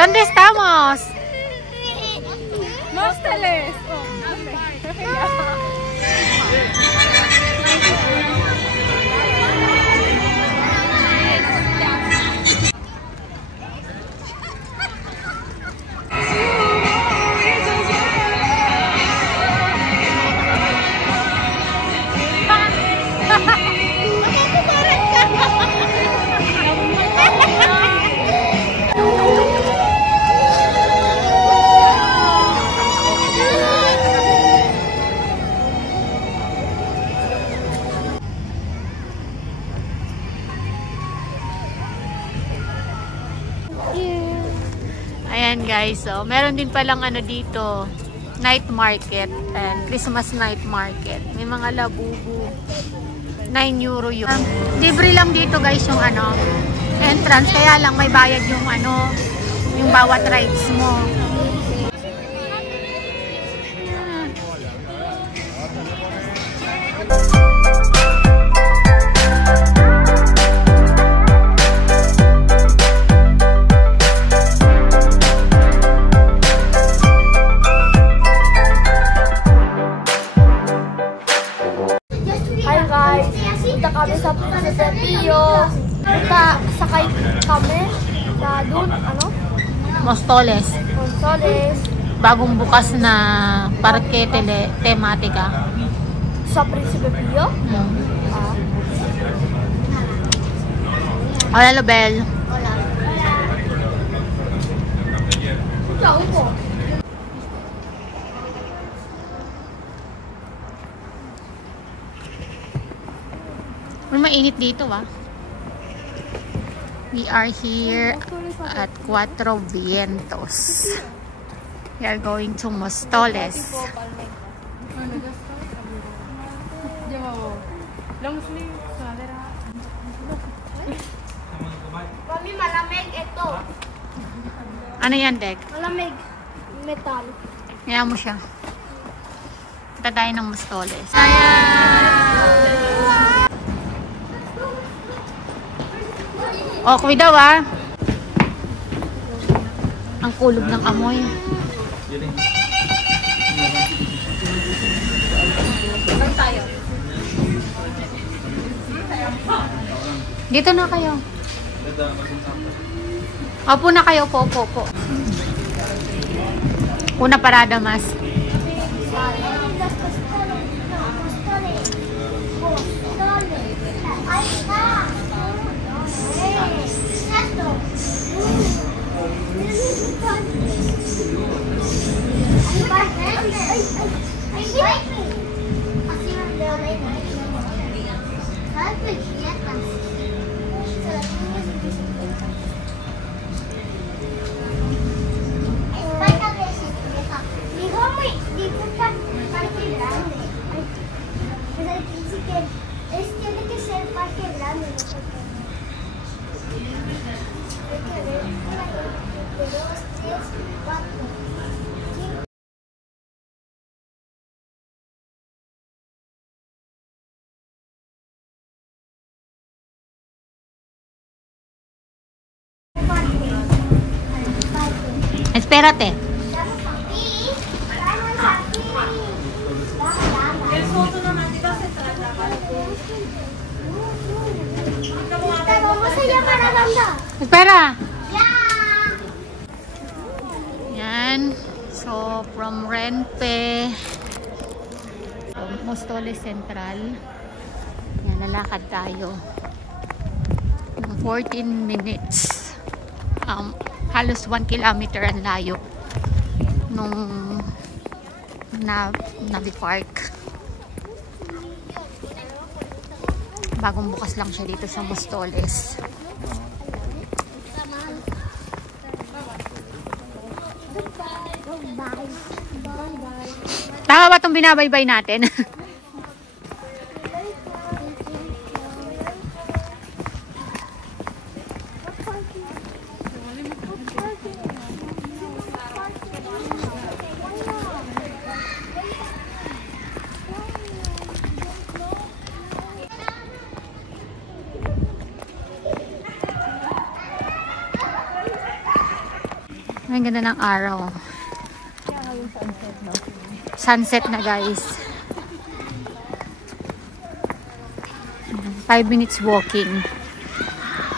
¿Dónde estamos? Mósteles. Ayan guys, so meron din palang ano dito, night market and Christmas night market. May mga labubu. 9 euro yun. Libre lang dito guys yung ano, entrance, kaya lang may bayad yung ano, yung bawat rides mo. Kami sa Pio. Sakay kami sa doon, ano? Mostoles. Mostoles. Bagong bukas na parke tematika. Sa Príncipe Pio? Hola, Lobel. Hola. Ciao po. Mainit dito We are here at Cuatro Vientos. We are going to Mostoles. Long sleeve. Mami, malamig ito. Ano yan, Deg? Malamig. Metal. Kaya mo siya. Punta tayo ng Mostoles. Ayan! Okay daw Ang kulog ng amoy. Dito na kayo. Opo na kayo, po. Una parada mas. Espérate. Vamos allá para Ganda. Espera. Yan. So, from Renpe, from Mostoles Central, yan, lalakad tayo. 14 minutes. Halos 1 kilometer ang layo nung Navi Park. Bagong bukas lang siya dito sa Mostoles. Tama ba itong binabaybay natin? Ang ganda ng araw. Sunset na guys. 5 minutes walking.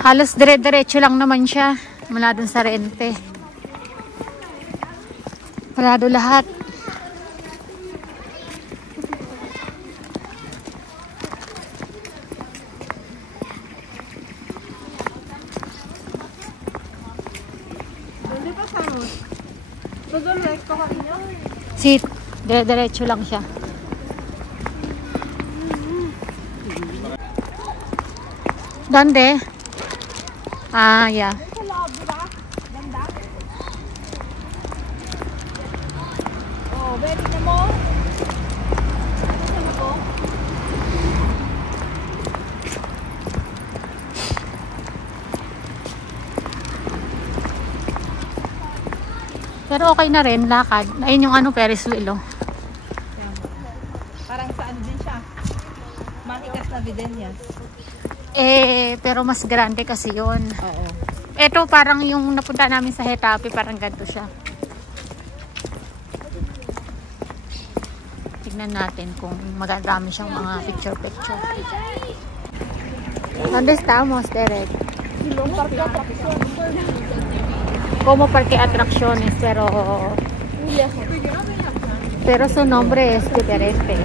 Halos dire-diretso lang naman siya. Mula dun sa Rente. Parado lahat. Sit. Dire-diretso lang siya. Donde? Ah, yeah. Oh, ready na mo? Pero okay na rin, lakad. Ayun yung ano, Ferris wheel, oh. Parang saan din siya? Manikas na Videnias. Pero mas grande kasi yun. Oo. Ito parang yung napunta namin sa Hetape, parang ganito siya. Tignan natin kung magandami siyang mga picture-picture. ¿Dónde estamos, Derek? Como parque atracciones, pero su nombre es diferente.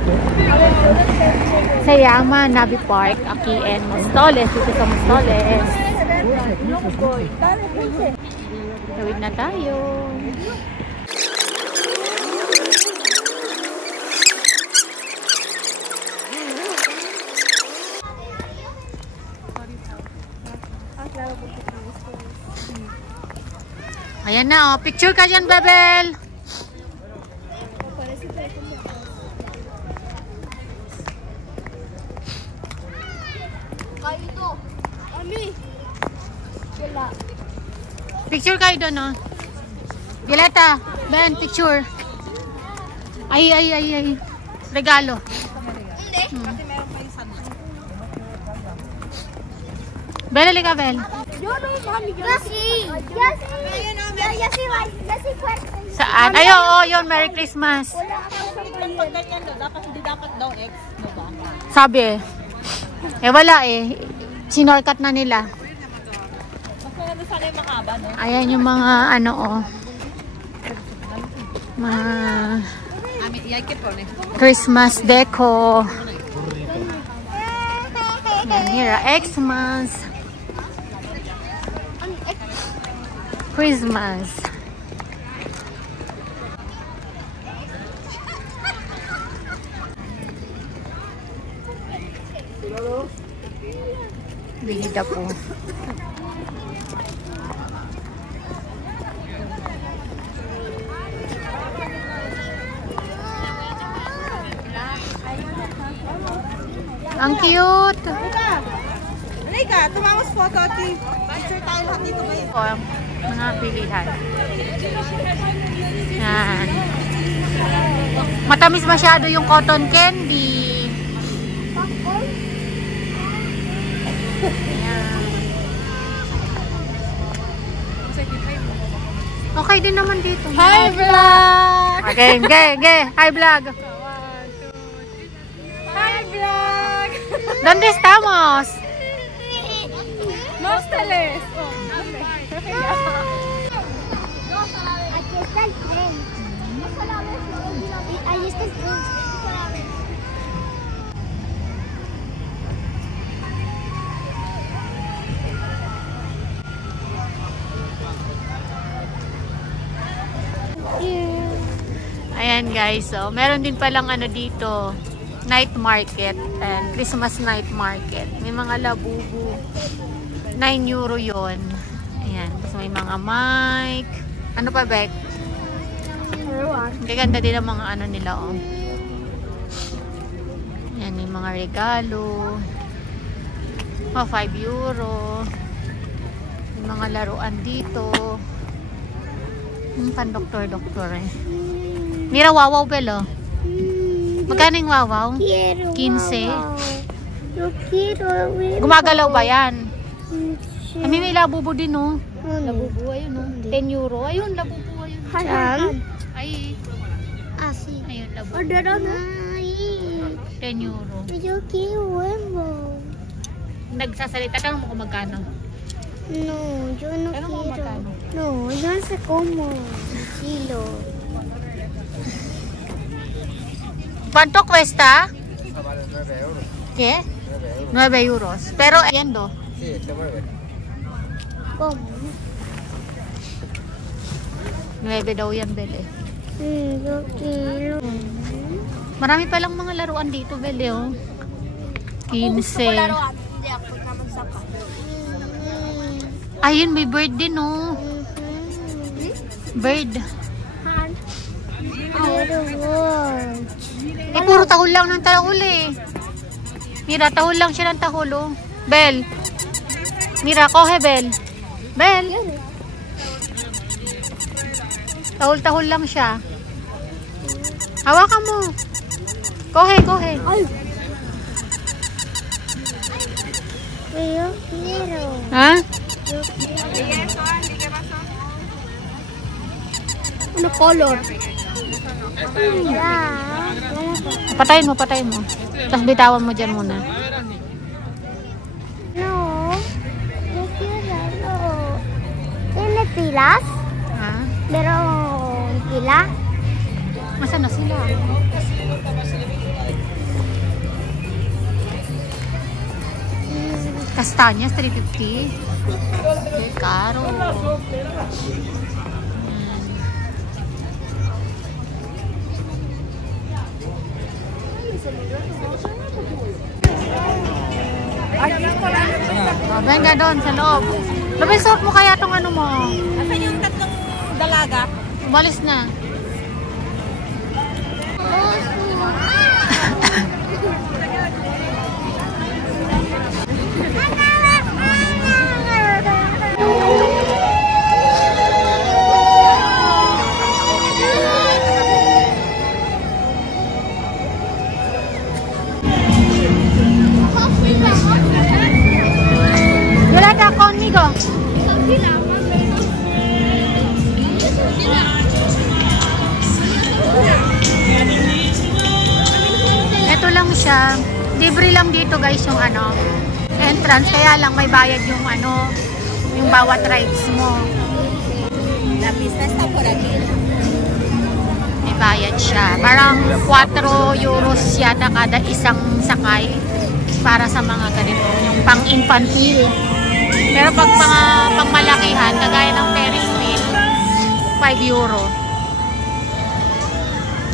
Se llama Navi Park aquí en Mostoles. Dito sa Mostoles. Tawid na tayo. Ayan na, oh. Picture ka dyan, Bebel. Picture kayo doon, oh. Violeta, Ben, picture. Ay. Regalo. Bel, halika, Bel. Saan? Ay, oo, yun. Merry Christmas. Pag ganyan, hindi dapat daw X, no ba? Sabi wala sinorkat na nila. Mas maganda sana yung makaba, no? Ayan yung mga ano, mga Christmas deco. Yan, here, Xmas. Christmas. Bihida po. Ang cute. Halika, tumawas photo, Ati. Picture tayo lahat dito ngayon. Mga pilihan. Yan. Matamis masyado yung cotton candy. Yan. Okay din naman dito. Hi, vlog! Okay, Hi, vlog. Hi, vlog! ¿Dónde estamos? Mostoles. Aquí está el tren. Ahí está el tren. Ayan guys, so meron din palang ano dito, night market and Christmas night market. May mga labubu. 9 euro yon. Ayan, so may mga mic. Ano pa, Beck? Gaganda din ang mga ano nila, oh. Ayan, may mga regalo. 5 euro. May mga laruan dito. Yung pan-doktor-doktor Mira, wawaw, Bel, oh. Magkano yung wawaw? 15. Yo quiero ver. Gumagalaw ba yan? Kami may labubo din, oh. Labubu, ayun, oh. 10 euro. Ayun, labubu. Ayun. Saan? Ay, Ah, sí. ayun, labubu. Order na. Ay. 10 euro. Yo quiero huevo. Nagsasalita ka mo kung magkano. No, yo no Pero kung quiero. magkano. No, yo no sé cómo. Kilo. ¿Cuánto cuesta? ¿Qué? 9 euros. Pero, yendo. Sí, te mueve. ¿Cómo? 9 daw yan, Bele. Yo quiero. Marami palang mga laruan dito, Bele, oh. 15. Hindi ako pagkamagsapa. Ayun, may bird din, oh. Bird. Han. Quiero watch. Eh, puro tahol lang ng tahol, eh. Mira, tahol lang siya ng tahol, oh. Bel. Mira, kohe, Bel. Bel. Tahol-tahol lang siya. Hawakan mo. Kohe, kohe. Ay. Yo quiero. Ha? Yo quiero. Ano color? Patayin mo, patayin mo. Tapos bitawan mo dyan muna. No. Yo quiero. ¿Tiene pilas? Ha? Pero pila? Masa na sila? Kastanyas, 350. Okay, caro. Oh, venga doon sa loob. Labay, suot mo kaya tong ano mo. Asan yung tatlong dalaga? Umalis na. Yolanda, conmigo. Ito lang siya. Libre lang dito guys yung ano, entrance. Kaya lang may bayad yung ano, yung bawat rides mo. La pista está por aquí. May bayad siya. Parang 4 euros yata kada isang sakay para sa mga ganito. Yung pang-infantil. Pero pag mga pang-malakihan, kagaya ng Ferris wheel, 5 euro.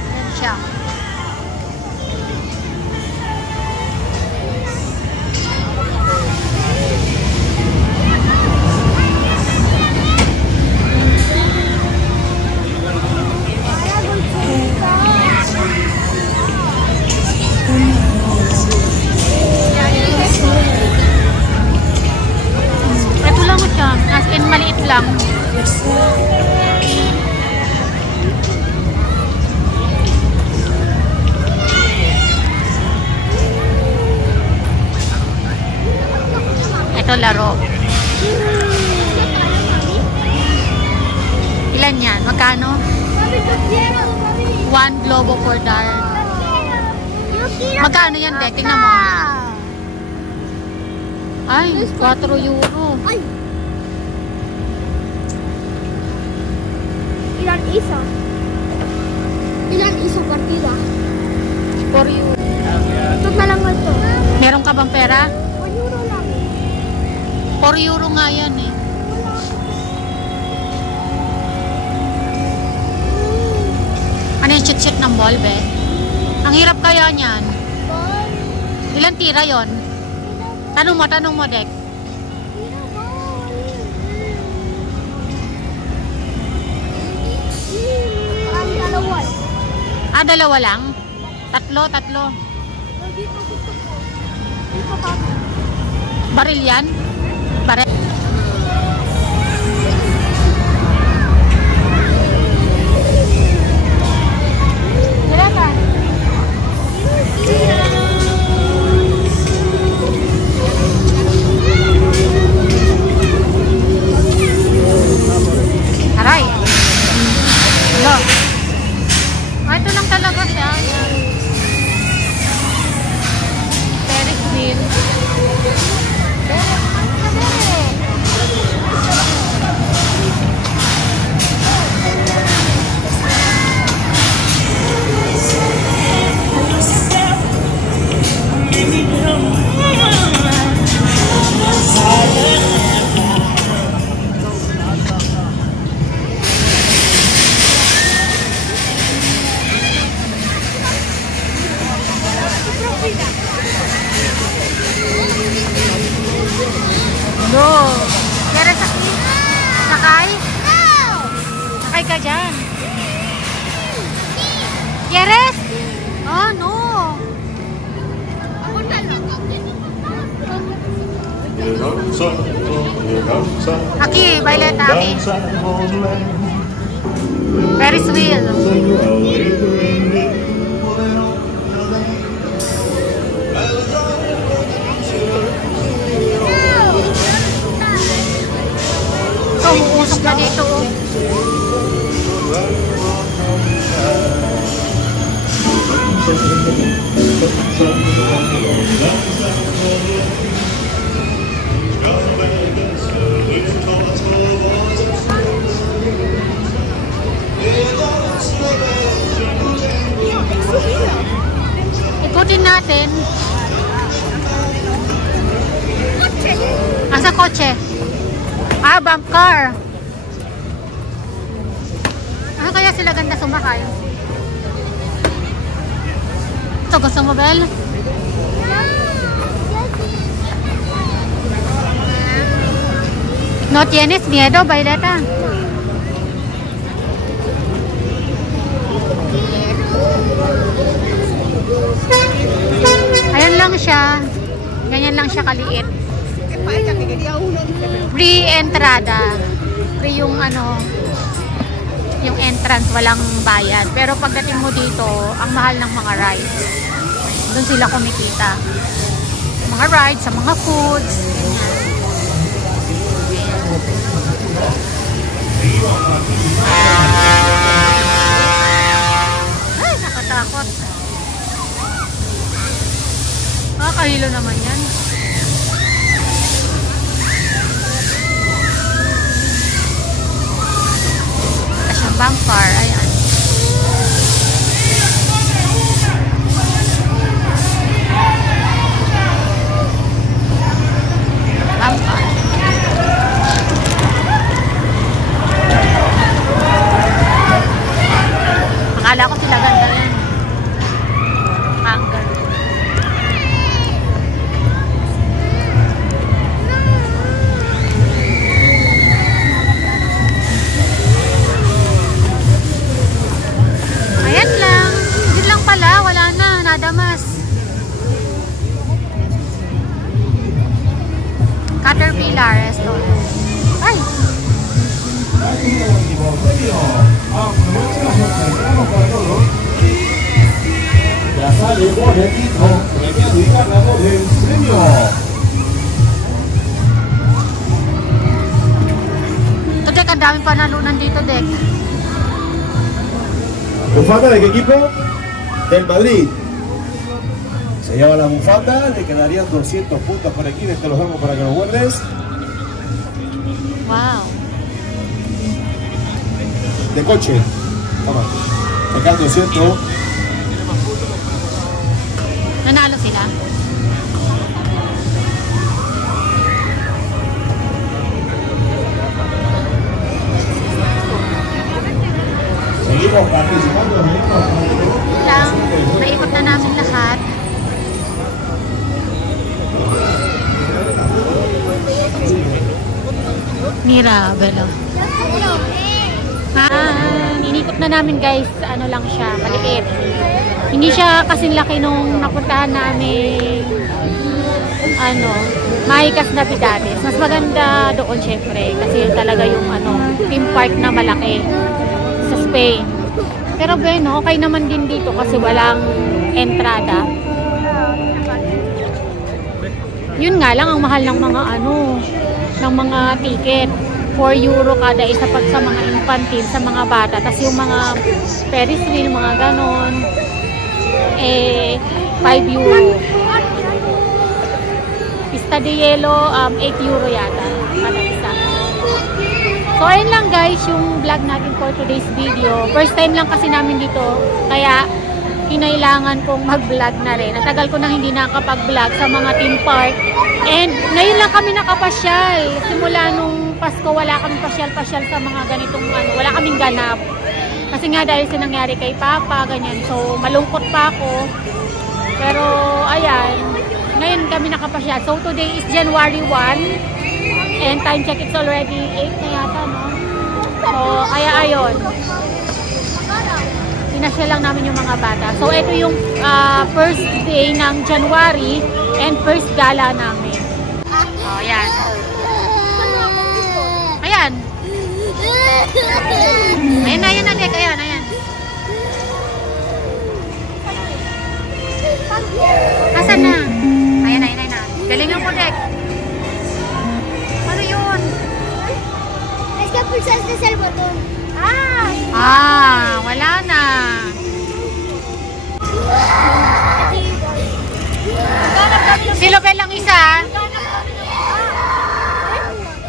Yan siya. Ito lang siya. As in, maliit lang. Ito laro. Ilan yan? Magkano? 1 globo for dart. Magkano yan, de? Tingnan mo. Ay, 4 euro. Ay. Ilan isa? Ilan isa partida? 4 euro. Ito na lang ito. Meron ka bang pera? 1 euro lang. 4 euro nga yan eh. Ano yung chit-chit ng ball, be? Ang hirap kaya niyan. Ilan tira yon? Tanong mo, Dek. Ang dalawa. Ah, dalawa lang? Tatlo. Dito gusto ko. Dito pa. Baril yan? Baril. Silakan. Sakay ka dyan. ¿Quieres? Oh, no. Aquí, Violeta, aquí. Ferris wheel. Ito, umusok na dito. Ikutin natin. Asa kotse? Ah, bump car. Ano kaya sila ganda sumakay? Ito, gusto mo, Bel? ¿No tienes miedo, Violeta? Ayan lang siya. Ganyan lang siya kaliit. Free entrada. Free yung ano, yung entrance, walang bayad. Pero pagdating mo dito, ang mahal ng mga rides. Doon sila kumikita. Mga rides, sa mga foods. Ganyan. Ay, nakatakot. Kahilo naman yan. Ito siyang bumper. Ayan. Bumper. Akala ko sila ganda yan. Hanger. Ayan lang. Yun lang pala. Wala na. Nadamas. Caterpillar restaurant. Ay! Ya sale boletito, premiado y ganador del premio. Ito, Dek, ang daming panalunan dito, Dek. ¿Bufanda de qué equipo? Del Madrid. Se lleva la bufanda, le quedarían 200 puntos por aquí, te los damos para que los guardes. Wow. De coche. Toma. Acá 200. Nanalo sila. Seguimos participando. Lang, naikot na namin lahat. Mirabel. Inikot na namin, guys. Ano lang siya, maliit. Hindi siya kasing laki nung napuntahan namin Mahikas Navidades. Mas maganda doon syempre kasi talaga yung theme park na malaki sa Spain. Pero bueno, okay naman din dito kasi walang entrada. Yun nga lang ang mahal ng mga ng mga ticket. 4 euro kada isa pag sa mga infantile, sa mga bata. Tapos yung mga Ferris wheel, mga ganon, 5 euro. Pista de Hielo, 8 euro yata kada isa. So ayun lang guys yung vlog natin for today's video. First time lang kasi namin dito, kaya kinailangan kong mag-vlog na rin. Natagal ko nang hindi nakapag-vlog sa mga theme park. And ngayon lang kami nakapasyal. Simula nung Pasko, wala kaming pasyal-pasyal sa mga ganitong wala kaming ganap. Kasi nga dahil sa nangyari kay Papa, ganyan. So malungkot pa ako. Pero ayan, ngayon kami nakapasyal. So today is January 1. And time check, it's already 8 na yata, no? So kaya ayun. pinasyal lang namin yung mga bata. So, ito yung first day ng January and first gala namin. Oh, yan. Ayan. Ayan na, Dek. Ayan. Asan na? Ayan na. Galingan mo, Dek. Ano yun? Es que pulsaste el botón. Wala na. Si Lobel lang isa.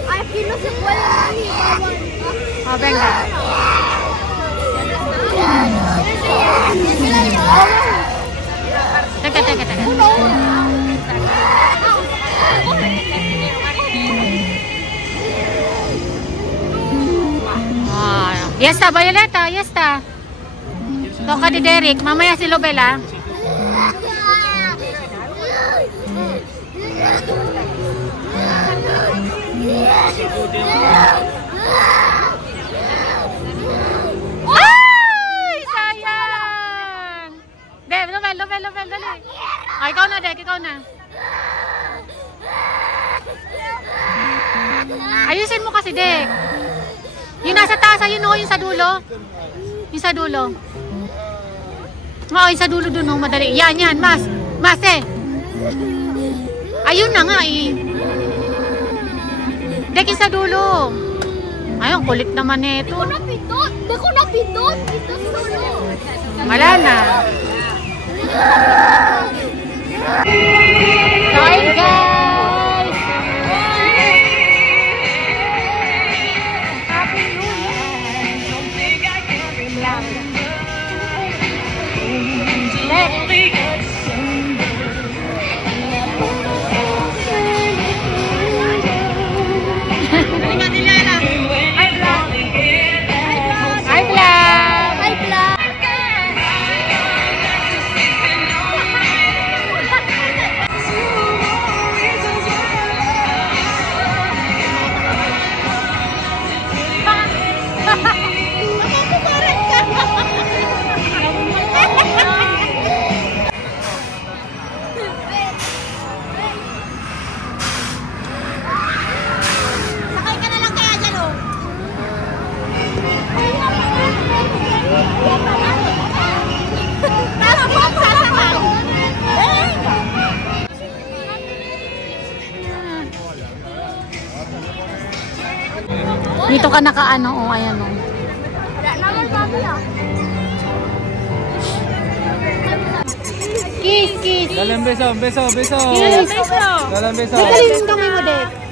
Aquí no se puede ni Oh, venga. Teka. Yesta, Violeta, yesta. Toka di Derek, mamaya si Lobel, ah. Ay, sayang. Lobel, dali. Ay, ikaw na, Dek, ikaw na. Ayusin mo kasi, Dek. Yung nasa taas, ayun o, yung sa dulo. Yung sa dulo. Oo, yung sa dulo dun o, madali. Yan, mas eh. Ayun na nga eh. Dek, yung sa dulo. Ayun, kulit naman eh ito. Hindi ko napindot. Ito solo. Wala na. Kain, guys! Happy New Dito ka nakaano, oh, ayan oh. Kiss. Dale un beso. Kiss. Dale un beso. Dali yung kamay mo, Dek.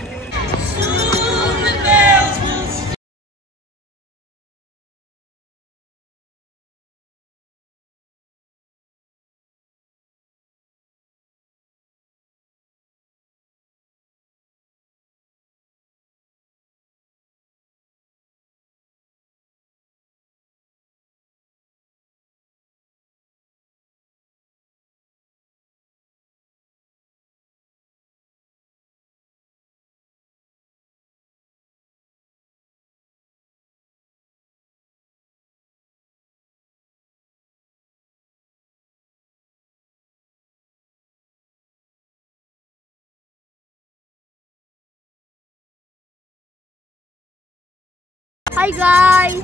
Hi guys!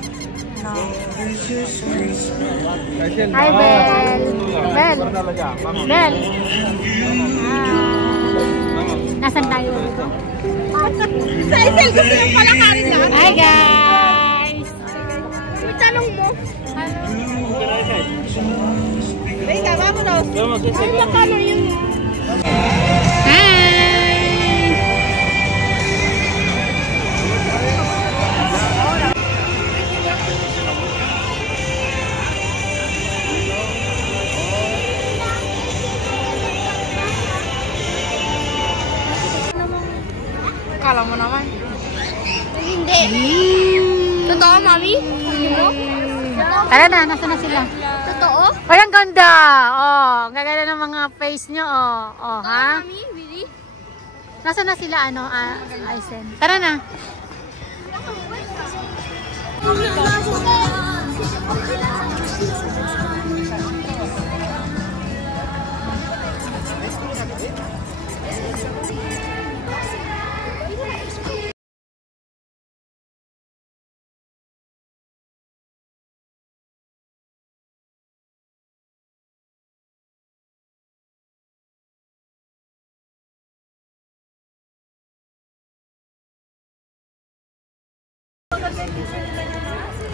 Hi, Bel. Bel. Nasaan tayo? Sa Isel, gusto yung palakarin lahat. Hi, guys! Tanong mo. Ay, tama mo daw. Ay, nakano yun. Kala mo naman. Hindi. Totoo, mami? Hindi mo? Tara na, nasa na sila? Totoo? Ay, ang ganda! Oh, ang gaganda ng mga face nyo, oh. Oh, ha? Mami, really? Nasa na sila, ano, Aisen? Tara na.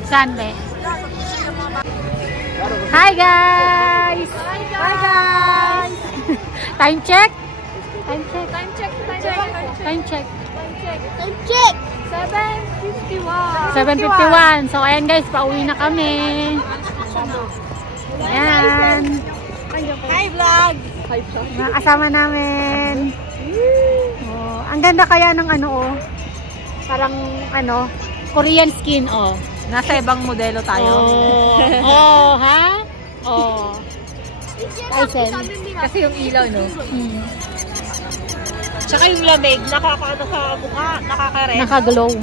Sunday. Hi guys! Hi guys! Time check? Time check. Time check. Time check. 7:51. 7:51. So, ayan guys, pauwi na kami. Ayan. Hi vlog! Mga kasama namin. Oh, ang ganda kaya ng ano, oh. Parang, ano, Korean skin, oh. Nasa ibang modelo tayo. Oh, oh ha? Oh. Tyson. Kasi yung ilaw, no? Hmm. Tsaka yung lamig, nakakaano sa mukha, nakaka-red. Naka-glow.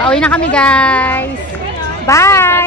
Pauwi na kami, guys. Bye!